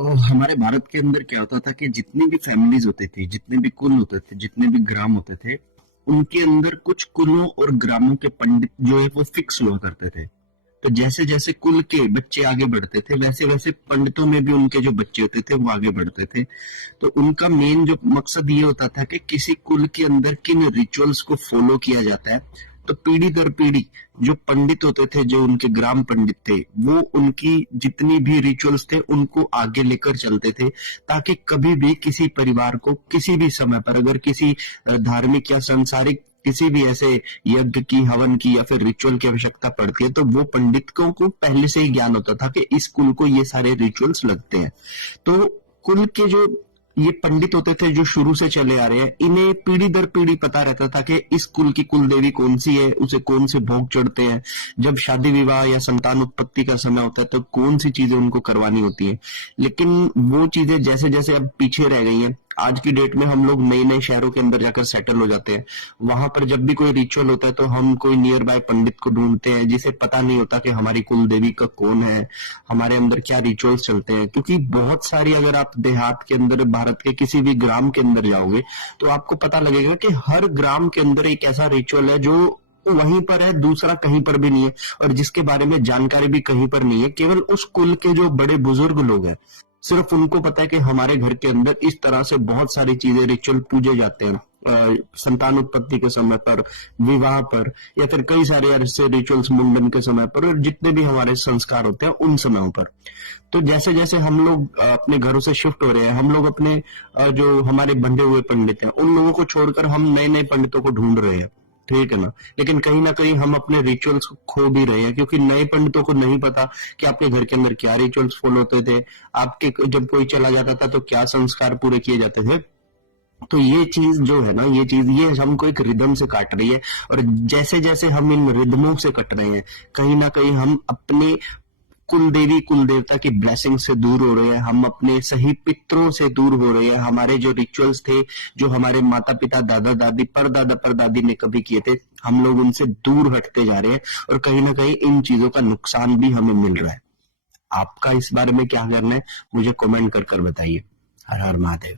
और हमारे भारत के अंदर क्या होता था कि जितनी भी फैमिलीज होती थी, जितने भी कुल होते थे, जितने भी ग्राम होते थे, उनके अंदर कुछ कुलों और ग्रामों के पंडित जो है वो फिक्स हुआ करते थे। तो जैसे जैसे कुल के बच्चे आगे बढ़ते थे, वैसे वैसे पंडितों में भी उनके जो बच्चे होते थे वो आगे बढ़ते थे। तो उनका मेन जो मकसद ये होता था कि किसी कुल के अंदर किन रिचुअल्स को फॉलो किया जाता है। तो पीढ़ी दर पीढ़ी जो पंडित होते थे, जो उनके ग्राम पंडित थे, वो उनकी जितनी भी रिचुअल्स थे उनको आगे लेकर चलते थे, ताकि कभी भी किसी परिवार को किसी भी समय पर अगर किसी धार्मिक या सांसारिक किसी भी ऐसे यज्ञ की, हवन की या फिर रिचुअल की आवश्यकता पड़ती है, तो वो पंडितों को पहले से ही ज्ञान होता था कि इस कुल को ये सारे रिचुअल्स लगते हैं। तो कुल के जो ये पंडित होते थे जो शुरू से चले आ रहे हैं, इन्हें पीढ़ी दर पीढ़ी पता रहता था कि इस कुल की कुल देवी कौन सी है, उसे कौन से भोग चढ़ते हैं, जब शादी विवाह या संतान उत्पत्ति का समय होता है तो कौन सी चीजें उनको करवानी होती है। लेकिन वो चीजें जैसे जैसे अब पीछे रह गई हैं, आज की डेट में हम लोग नए नए शहरों के अंदर जाकर सेटल हो जाते हैं। वहां पर जब भी कोई रिचुअल होता है तो हम कोई नियर बाय पंडित को ढूंढते हैं, जिसे पता नहीं होता कि हमारी कुल देवी का कौन है, हमारे अंदर क्या रिचुअल्स चलते हैं। क्योंकि बहुत सारी, अगर आप देहात के अंदर भारत के किसी भी ग्राम के अंदर जाओगे तो आपको पता लगेगा कि हर ग्राम के अंदर एक ऐसा रिचुअल है जो वहीं पर है, दूसरा कहीं पर भी नहीं है, और जिसके बारे में जानकारी भी कहीं पर नहीं है। केवल उस कुल के जो बड़े बुजुर्ग लोग हैं, सिर्फ उनको पता है कि हमारे घर के अंदर इस तरह से बहुत सारी चीजें, रिचुअल पूजे जाते हैं, संतान उत्पत्ति के समय पर, विवाह पर, या फिर कई सारे ऐसे रिचुअल्स मुंडन के समय पर, और जितने भी हमारे संस्कार होते हैं उन समयों पर। तो जैसे जैसे हम लोग अपने घरों से शिफ्ट हो रहे हैं, हम लोग अपने जो हमारे बंधे हुए पंडित हैं उन लोगों को छोड़कर हम नए नए पंडितों को ढूंढ रहे हैं, ठीक है ना। लेकिन कहीं ना कहीं हम अपने रिचुअल्स को खो भी रहे हैं, क्योंकि नए पंडितों को नहीं पता कि आपके घर के अंदर क्या रिचुअल्स फॉलो होते थे, आपके जब कोई चला जाता था तो क्या संस्कार पूरे किए जाते थे। तो ये चीज जो है ना, ये चीज ये हमको एक रिदम से काट रही है। और जैसे जैसे हम इन रिदमों से कट रहे हैं, कहीं ना कहीं हम अपने कुल देवी कुल देवता की ब्लेसिंग से दूर हो रहे हैं, हम अपने सही पितरों से दूर हो रहे हैं। हमारे जो रिचुअल्स थे, जो हमारे माता पिता, दादा दादी, परदादा परदादी ने कभी किए थे, हम लोग उनसे दूर हटते जा रहे हैं, और कहीं ना कहीं इन चीजों का नुकसान भी हमें मिल रहा है। आपका इस बारे में क्या करना है, मुझे कमेंट कर कर बताइए। हर हर महादेव।